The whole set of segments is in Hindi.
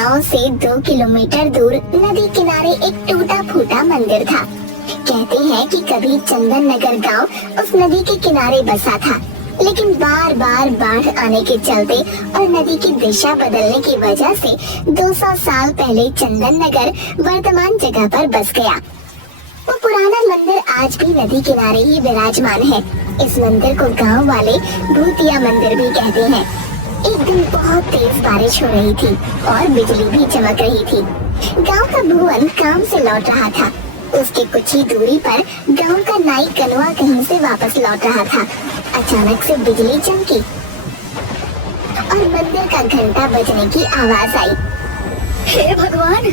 गांव से 2 किलोमीटर दूर नदी किनारे एक टूटा फूटा मंदिर था। कहते हैं कि कभी चंदन नगर गांव उस नदी के किनारे बसा था, लेकिन बार बार बाढ़ आने के चलते और नदी की दिशा बदलने की वजह से 200 साल पहले चंदन नगर वर्तमान जगह पर बस गया। वो पुराना मंदिर आज भी नदी किनारे ही विराजमान है। इस मंदिर को गांव वाले भूतिया मंदिर भी कहते हैं। एक दिन बहुत तेज बारिश हो रही थी और बिजली भी चमक रही थी। गांव का भुवन काम से लौट रहा था। उसके कुछ ही दूरी पर गांव का नाई कनवा कहीं से वापस लौट रहा था। अचानक से बिजली चमकी और मंदिर का घंटा बजने की आवाज आई। हे भगवान,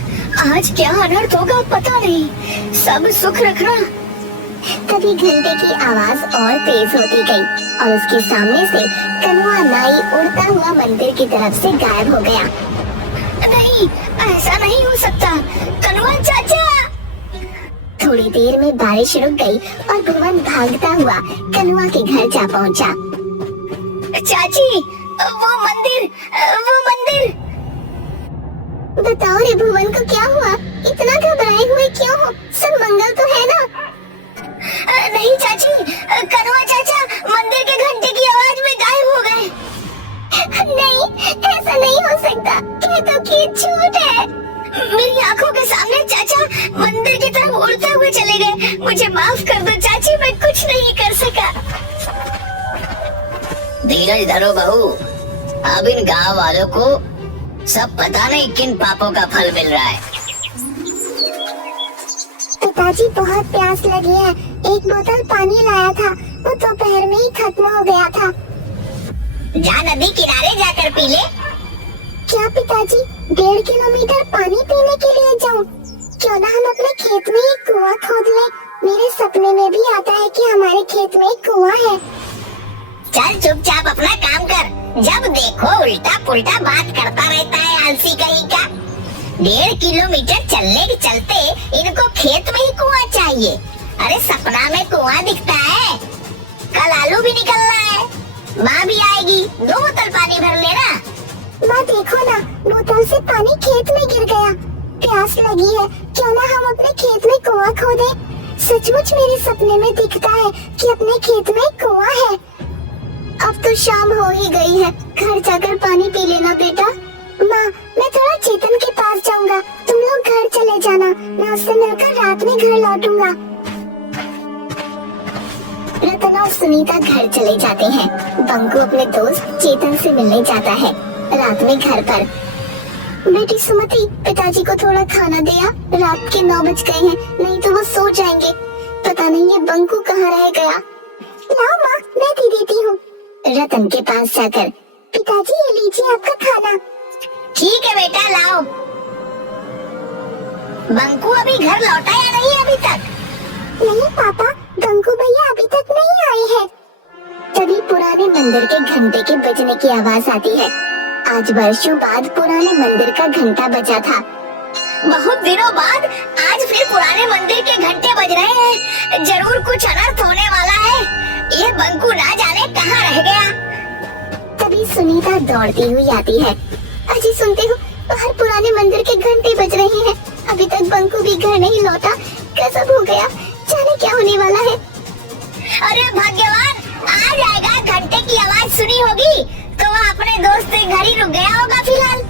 आज क्या अनर्थ होगा पता नहीं, सब सुख रखना। तभी घंटे की आवाज और तेज होती गई और उसके सामने से कनवा नाई उड़ता हुआ मंदिर की तरफ से गायब हो गया। नहीं, ऐसा नहीं हो सकता। कनवा चाचा। थोड़ी देर में बारिश रुक गई और भुवन भागता हुआ कनवा के घर जा पहुंचा। चाची, वो मंदिर। बताओ रे भुवन को क्या हुआ? इतना घबराए हुए क्यों हो? सब मंगल तो है ना? नहीं चाची, कनवा चाचा मंदिर के घंटे की आवाज में गायब हो गए। नहीं, ऐसा नहीं हो सकता। ये तो की झूठ है। मेरी आंखों के सामने चाचा मंदिर की तरफ उड़ते हुए चले गए। मुझे माफ कर दो चाची, मैं कुछ नहीं कर सका। धीरज धरो बहू, अब इन गांव वालों को सब पता नहीं किन पापों का फल मिल रहा है। पिताजी, बहुत प्यास लगी है। एक बोतल पानी लाया था, वो दोपहर में ही खत्म हो गया था। जा नदी किनारे जाकर पी ले। क्या पिताजी, 1.5 किलोमीटर पानी पीने के लिए जाऊं? क्यों ना हम अपने खेत में एक कुआं खोद लें? मेरे सपने में भी आता है कि हमारे खेत में एक कुआं है। चल चुपचाप अपना काम कर। जब देखो उल्टा पुल्टा बात करता रहता है, आलसी कहीं का। 1.5 किलोमीटर चलने के चलते इनको खेत में ही कुआं चाहिए। अरे सपना में कुआं दिखता है? कल आलू भी निकलना है, माँ भी आएगी, 2 बोतल पानी भर लेना। माँ देखो ना, बोतल से पानी खेत में गिर गया। प्यास लगी है, क्यों ना हम अपने खेत में कुआं खोदें? सचमुच मेरे सपने में दिखता है कि अपने खेत में कुआं है। अब तो शाम हो ही गई है, घर जाकर पानी पी लेना बेटा। माँ, मैं थोड़ा चेतन के पास जाऊंगा, तुम लोग घर चले जाना, मैं उससे मिलकर रात में घर लौटूंगा। रतन और सुनीता घर चले जाते हैं। बंकू अपने दोस्त चेतन से मिलने जाता है रात में घर पर। बेटी सुमति, पिताजी को थोड़ा खाना दिया, रात के 9 बज गए हैं, नहीं तो वो सो जाएंगे। पता नहीं ये बंकू कहाँ रह गया। लाओ माँ, मैं दे देती हूँ। रतन के पास जाकर, पिताजी ये लीजिए आपका खाना। ठीक है बेटा, लाओ। बंकू अभी घर लौटा या नहीं अभी तक? नहीं पापा, बंकू भैया अभी तक नहीं आए हैं। तभी पुराने मंदिर के घंटे के बजने की आवाज आती है। आज वर्षों बाद पुराने मंदिर का घंटा बजा था। बहुत दिनों बाद आज फिर पुराने मंदिर के घंटे बज रहे हैं। जरूर कुछ अनर्थ होने वाला है। ये बंकू ना जाने कहाँ रह गया। तभी सुनीता दौड़ती हुई आती है। अजी सुनते हो, बाहर पुराने मंदिर के घंटे बज रहे हैं। अभी तक बंकू भी घर नहीं लौटा। गजब हो गया, जाने क्या होने वाला है। अरे भाग्यवान, आ जाएगा। घंटे की आवाज सुनी होगी तो वह अपने दोस्त के घर ही रुक गया होगा फिलहाल।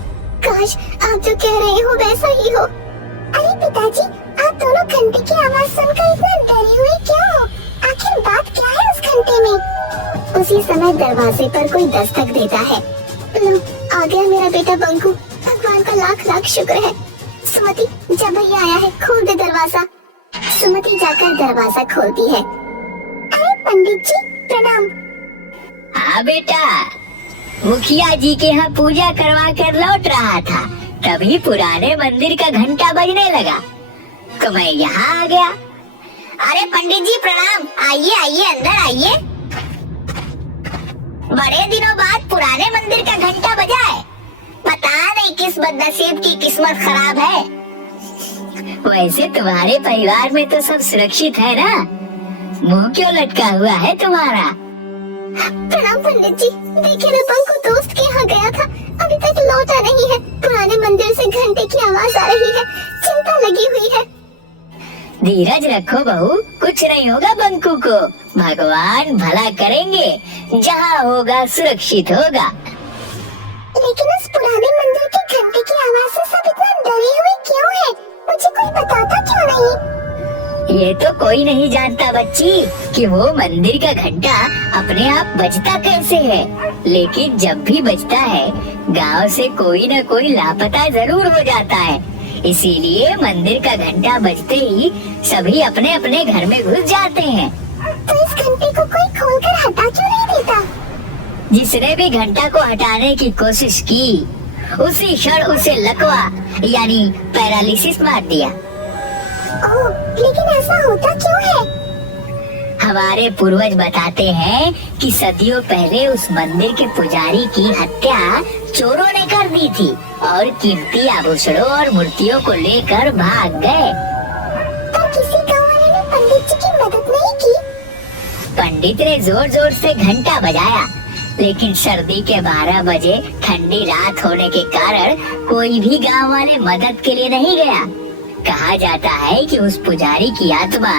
काश आप जो कह रहे हो वैसा ही हो। अरे पिताजी, आप दोनों घंटे की आवाज सुनकर इतना डरे हुए क्यों हो? आखिर बात क्या है उस घंटे में? उसी समय दरवाजे पर कोई दस्तक देता है। लो, आ गया मेरा बेटा बंकू। भगवान का लाख लाख शुक्र है। सुमति, जब भैया आया है, खोल दे दरवाजा। सुमति जाकर दरवाजा खोलती है। अरे पंडित जी, प्रणाम। हाँ बेटा, मुखिया जी के यहाँ पूजा करवा कर लौट रहा था, तभी पुराने मंदिर का घंटा बजने लगा तो मैं यहाँ आ गया। अरे पंडित जी प्रणाम। आइए आइए, अंदर आइए। बड़े दिनों बाद पुराने मंदिर का घंटा बजा है। पता नहीं किस बदनसीब की किस्मत खराब है। वैसे तुम्हारे परिवार में तो सब सुरक्षित है ना? मुंह क्यों लटका हुआ है तुम्हारा? प्रणाम पंडित जी। देखिए ना, बंकू दोस्त के यहाँ गया था, अभी तक लौटा नहीं है। पुराने मंदिर से घंटे की आवाज आ रही है, चिंता लगी हुई है। धीरज रखो बहू, कुछ नहीं होगा बंकू को। भगवान भला करेंगे, जहाँ होगा सुरक्षित होगा। लेकिन उस पुराने मंदिर के घंटे की आवाज से सब इतना डरे हुए क्यों है? मुझे कोई बताता क्यों नहीं? ये तो कोई नहीं जानता बच्ची कि वो मंदिर का घंटा अपने आप बजता कैसे है, लेकिन जब भी बजता है गांव से कोई न कोई लापता जरूर हो जाता है। इसीलिए मंदिर का घंटा बजते ही सभी अपने अपने घर में घुस जाते हैं। तो इस घंटे को कोई खोलकर हटा क्यों नहीं देता? जिसने भी घंटा को हटाने की कोशिश की उसी क्षण उसे लकवा यानी पैरालिसिस मार दिया। ओह, लेकिन ऐसा होता क्यों है? हमारे पूर्वज बताते हैं कि सदियों पहले उस मंदिर के पुजारी की हत्या चोरों ने कर दी थी और कीमती आभूषणों और मूर्तियों को लेकर भाग गए। पर किसी गाँव वाले ने पंडित जी की मदद नहीं की? पंडित ने जोर जोर से घंटा बजाया, लेकिन सर्दी के 12 बजे ठंडी रात होने के कारण कोई भी गांव वाले मदद के लिए नहीं गया। कहा जाता है कि उस पुजारी की आत्मा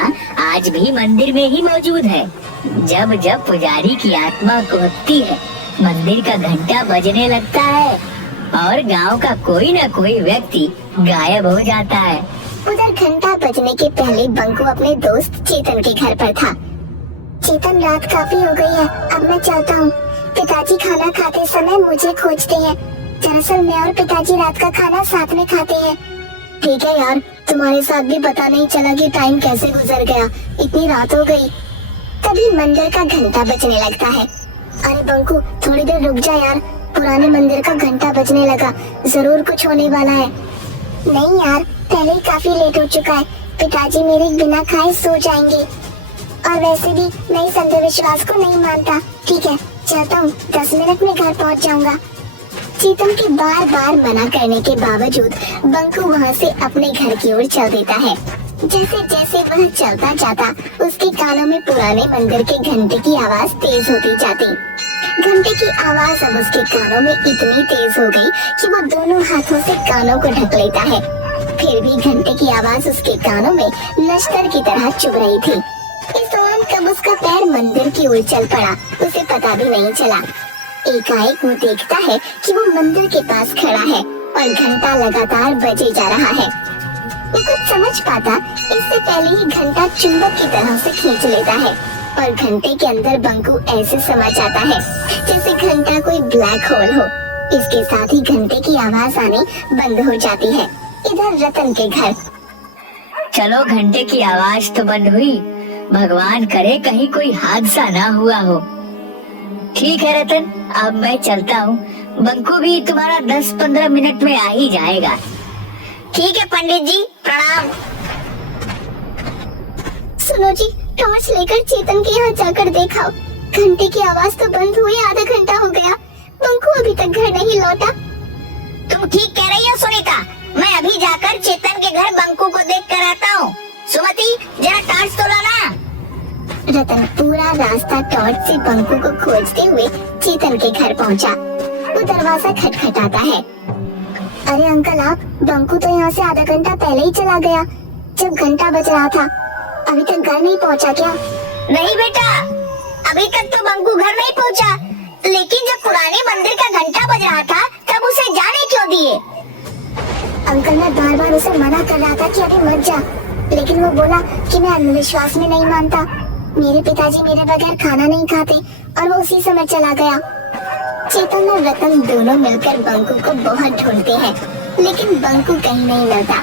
आज भी मंदिर में ही मौजूद है। जब जब पुजारी की आत्मा कोहती है, मंदिर का घंटा बजने लगता है और गांव का कोई न कोई व्यक्ति गायब हो जाता है। उधर घंटा बजने के पहले बंकू अपने दोस्त चेतन के घर पर था। चेतन, रात काफी हो गई है, अब मैं चलता हूँ। पिताजी खाना खाते समय मुझे खोजते हैं। दरअसल मैं और पिताजी रात का खाना साथ में खाते हैं। ठीक है यार, तुम्हारे साथ भी पता नहीं चला कि टाइम कैसे गुजर गया, इतनी रात हो गई। तभी मंदिर का घंटा बजने लगता है। अरे बंकू, थोड़ी देर रुक जा यार, पुराने मंदिर का घंटा बजने लगा, जरूर कुछ होने वाला है। नहीं यार, पहले ही काफी लेट हो चुका है, पिताजी मेरे बिना खाए सो जाएंगे। और वैसे भी मैं इस अंधविश्वास को नहीं मानता। ठीक है, चलता हूँ, 10 मिनट में घर पहुँच जाऊंगा। चेतन के बार बार मना करने के बावजूद बंकू वहाँ से अपने घर की ओर चल देता है। जैसे जैसे वह चलता जाता, उसके कानों में पुराने मंदिर के घंटे की आवाज तेज होती जाती। घंटे की आवाज अब उसके कानों में इतनी तेज हो गई कि वो दोनों हाथों से कानों को ढक लेता है। फिर भी घंटे की आवाज उसके कानों में नश्तर की तरह चुभ रही थी। इस दौरान कब उसका पैर मंदिर की ओर चल पड़ा, उसे पता भी नहीं चला। एकाएक वो देखता है कि वो मंदिर के पास खड़ा है और घंटा लगातार बजे जा रहा है। वो कुछ समझ पाता इससे पहले ही घंटा चुंबक की तरह से खींच लेता है और घंटे के अंदर बंकू ऐसे समा जाता है जैसे घंटा कोई ब्लैक होल हो। इसके साथ ही घंटे की आवाज आनी बंद हो जाती है। इधर रतन के घर। चलो, घंटे की आवाज तो बंद हुई, भगवान करे कहीं कोई हादसा ना हुआ हो। ठीक है रतन, अब मैं चलता हूँ। बंकू भी तुम्हारा 10-15 मिनट में आ ही जाएगा। ठीक है पंडित जी, प्रणाम। सुनो जी, टॉर्च लेकर चेतन के यहाँ जाकर देखा, घंटे की आवाज तो बंद हुई आधा घंटा हो गया, बंकू अभी तक घर नहीं लौटा। तुम ठीक कह रही हो सुनीता, मैं अभी जाकर चेतन के घर बंकू को देख कर आता हूँ। सुमति, जरा टॉर्च तो लाना। रतन पूरा रास्ता टॉर्च से बंकू को खोजते हुए चेतन के घर पहुंचा। वो दरवाजा खटखटाता है। अरे अंकल आप, बंकू तो यहाँ से आधा घंटा पहले ही चला गया, जब घंटा बज रहा था। अभी तक घर नहीं पहुँचा क्या? नहीं बेटा, अभी तक तो बंकू घर नहीं पहुँचा, लेकिन जब पुराने मंदिर का घंटा बज रहा था तब उसे जाने क्यों दिए? अंकल, मैं बार बार उसे मना कर रहा था कि अभी मत जा, लेकिन वो बोला कि मैं अंधविश्वास में नहीं मानता। मेरे पिताजी मेरे बगैर खाना नहीं खाते और वो उसी समय चला गया। चेतन और रतन दोनों मिलकर बंकू को बहुत ढूंढते हैं, लेकिन बंकू कहीं नहीं मिलता।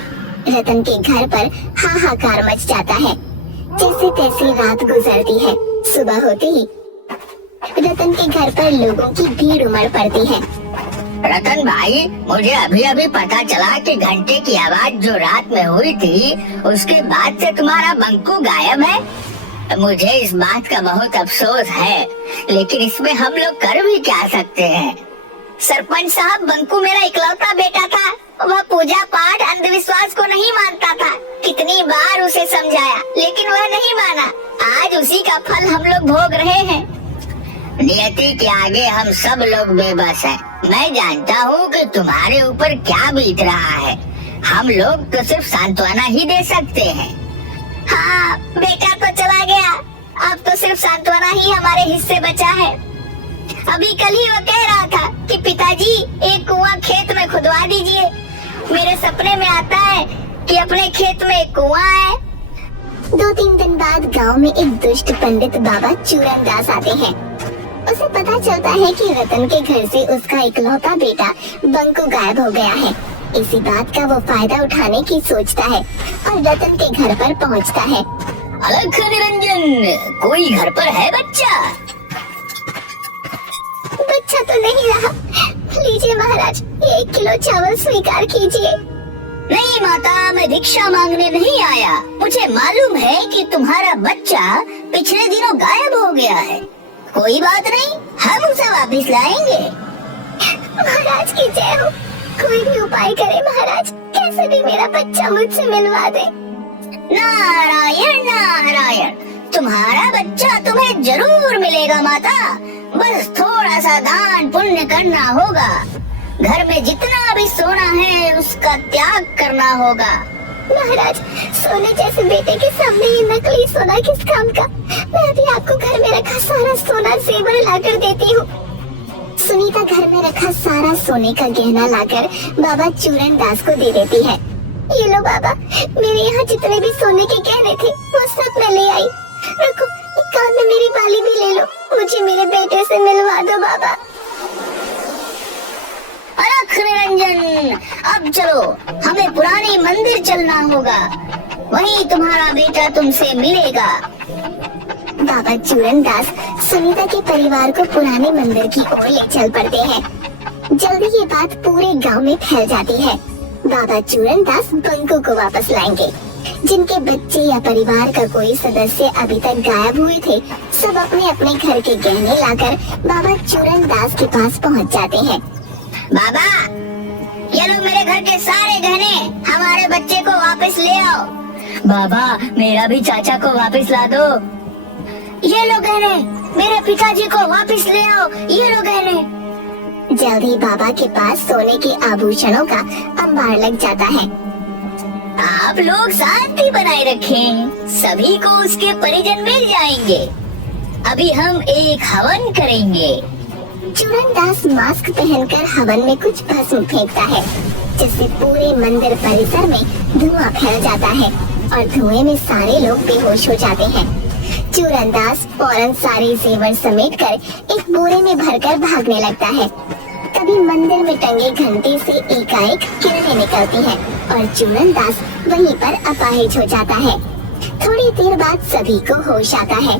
रतन के घर पर हाहाकार मच जाता है। जैसे तैसे रात गुजरती है। सुबह होते ही रतन के घर पर लोगों की भीड़ उमड़ पड़ती है। रतन भाई, मुझे अभी अभी पता चला कि घंटे की आवाज जो रात में हुई थी उसके बाद से तुम्हारा बंकू गायब है। मुझे इस बात का बहुत अफसोस है, लेकिन इसमें हम लोग कर भी क्या सकते हैं। सरपंच साहब, बंकू मेरा इकलौता बेटा था, वह पूजा पाठ अंधविश्वास को नहीं मानता था। कितनी बार उसे समझाया लेकिन वह नहीं माना। आज उसी का फल हम लोग भोग रहे हैं। नियति के आगे हम सब लोग बेबस हैं। मैं जानता हूँ कि तुम्हारे ऊपर क्या बीत रहा है। हम लोग तो सिर्फ सांत्वना ही दे सकते हैं। हाँ, बेटा तो चला गया, अब तो सिर्फ सांत्वना ही हमारे हिस्से बचा है। अभी कल ही वो कह रहा था कि पिताजी एक कुआं खेत में खुदवा दीजिए। मेरे सपने में आता है कि अपने खेत में एक कुआं है। 2-3 दिन बाद गांव में एक दुष्ट पंडित बाबा चूरनदास आते हैं। उसे पता चलता है कि रतन के घर से उसका इकलौता बेटा बंकू गायब हो गया है। इसी बात का वो फायदा उठाने की सोचता है और रतन के घर पर पहुंचता है। अलख निरंजन, कोई घर पर है बच्चा? बच्चा तो नहीं रहा। लीजिए महाराज, 1 किलो चावल स्वीकार कीजिए। नहीं माता, मैं भिक्षा मांगने नहीं आया। मुझे मालूम है कि तुम्हारा बच्चा पिछले दिनों गायब हो गया है। कोई बात नहीं, हम उसे वापस लाएंगे। महाराज की जय हो। कोई भी उपाय करे महाराज, कैसे भी मेरा बच्चा मुझसे मिलवा दे। नारायण नारायण, तुम्हारा बच्चा तुम्हें जरूर मिलेगा माता। बस थोड़ा सा दान पुण्य करना होगा। घर में जितना भी सोना है उसका त्याग करना होगा। महाराज, सोने जैसे बेटे के सामने ये नकली सोना किस काम का। मैं अभी आपको घर में रखा सारा सोना जेवर लाकर देती हूँ। सुनीता घर में रखा सारा सोने का गहना लाकर बाबा चूरनदास को दे देती है। ये लो बाबा, मेरे यहाँ जितने भी सोने के गहने थे वो सब मैं ले आई। रुको, एक कान में मेरी बाली भी ले लो। मुझे मेरे बेटे से मिलवा दो बाबा। अलख निरंजन, अब चलो, हमें पुराने मंदिर चलना होगा। वहीं तुम्हारा बेटा तुमसे मिलेगा। बाबा चूरनदास सुनीता के परिवार को पुराने मंदिर की ओर ले चल पड़ते हैं। जल्दी ये बात पूरे गांव में फैल जाती है। बाबा चूरनदास बंकू को वापस लाएंगे। जिनके बच्चे या परिवार का कोई सदस्य अभी तक गायब हुए थे, सब अपने अपने घर के गहने लाकर बाबा चूरनदास के पास पहुंच जाते हैं। बाबा, ये लो मेरे घर के सारे गहने, हमारे बच्चे को वापस ले आओ। बाबा, मेरा भी चाचा को वापस ला दो। ये लो गहने, मेरे पिताजी को वापस ले आओ। ये लो गहने। जल्दी बाबा के पास सोने के आभूषणों का अंबार लग जाता है। आप लोग शांति बनाए रखें, सभी को उसके परिजन मिल जाएंगे। अभी हम एक हवन करेंगे। चूरनदास मास्क पहनकर हवन में कुछ भस्म फेंकता है, जिससे पूरे मंदिर परिसर में धुआं फैल जाता है और धुएं में सारे लोग बेहोश हो जाते हैं। चूरनदास फौरन सारे जेवर समेटकर एक बोरे में भरकर भागने लगता है। तभी मंदिर में टंगे घंटे से एकाएक किरणें निकलती हैं और चूरनदास वहीं पर अपाहिज हो जाता है। थोड़ी देर बाद सभी को होश आता है।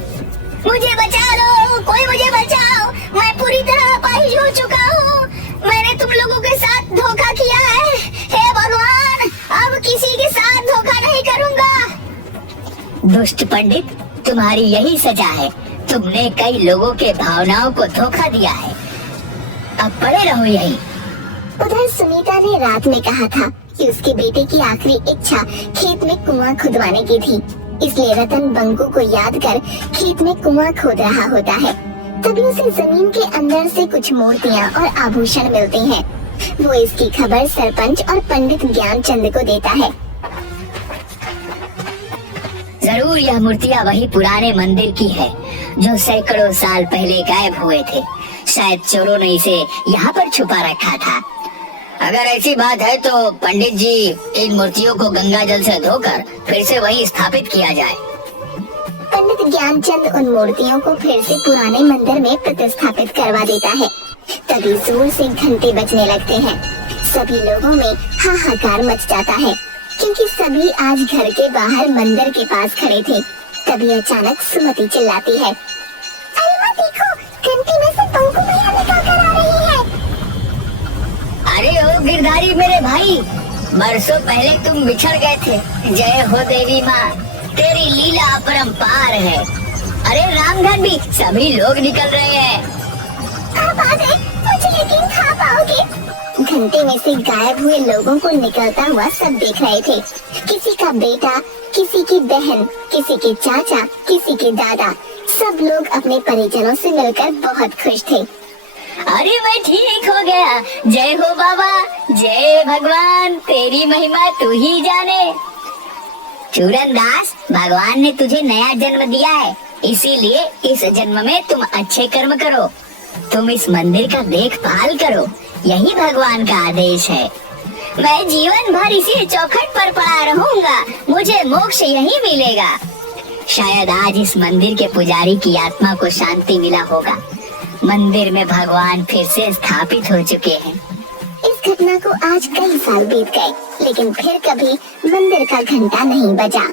मुझे बचा लो, कोई मुझे बचाओ, मैं पूरी तरह अपाहिज हो चुका हूँ। मैंने तुम लोगों के साथ धोखा किया है। हे भगवान, अब किसी के साथ धोखा नहीं करूँगा। दुष्ट पंडित, तुम्हारी यही सजा है। तुमने कई लोगों के भावनाओं को धोखा दिया है। अब पड़े रहो यहीं। उधर सुनीता ने रात में कहा था कि उसके बेटे की आखिरी इच्छा खेत में कुआं खुदवाने की थी, इसलिए रतन बंकू को याद कर खेत में कुआं खोद रहा होता है। तभी उसे जमीन के अंदर से कुछ मूर्तियां और आभूषण मिलते हैं। वो इसकी खबर सरपंच और पंडित ज्ञानचंद को देता है। जरूर यह मूर्तियाँ वही पुराने मंदिर की है जो सैकड़ों साल पहले गायब हुए थे। शायद चोरों ने इसे यहाँ पर छुपा रखा था। अगर ऐसी बात है तो पंडित जी, इन मूर्तियों को गंगा जल से धोकर फिर से वहीं स्थापित किया जाए। पंडित ज्ञानचंद उन मूर्तियों को फिर से पुराने मंदिर में प्रतिस्थापित करवा देता है। तभी जोर से घंटे बजने लगते हैं। सभी लोगों में हाहाकार मच जाता है, क्योंकि सभी आज घर के बाहर मंदिर के पास खड़े थे। तभी अचानक सुमति चिल्लाती है, अरे माँ देखो, घंटी में से बंकू भैया निकल कर आ रही है। अरे ओ गिरधारी मेरे भाई, बरसों पहले तुम बिछड़ गए थे। जय हो देवी माँ, तेरी लीला अपरंपार है। अरे रामधन भी, सभी लोग निकल रहे हैं। आप आ गए, मुझे यकीन खा पाओगे। घंटे में से गायब हुए लोगों को निकलता हुआ सब देख रहे थे। किसी का बेटा, किसी की बहन, किसी के चाचा, किसी के दादा, सब सब लोग अपने परिजनों से मिलकर बहुत खुश थे। अरे मैं ठीक हो गया। जय हो बाबा, जय भगवान, तेरी महिमा तू ही जाने। चूरनदास, भगवान ने तुझे नया जन्म दिया है, इसीलिए इस जन्म में तुम अच्छे कर्म करो। तुम इस मंदिर का देखभाल करो, यही भगवान का आदेश है। मैं जीवन भर इसी चौखट पर पड़ा रहूंगा, मुझे मोक्ष यही मिलेगा। शायद आज इस मंदिर के पुजारी की आत्मा को शांति मिला होगा। मंदिर में भगवान फिर से स्थापित हो चुके हैं। इस घटना को आज कई साल बीत गए, लेकिन फिर कभी मंदिर का घंटा नहीं बजा।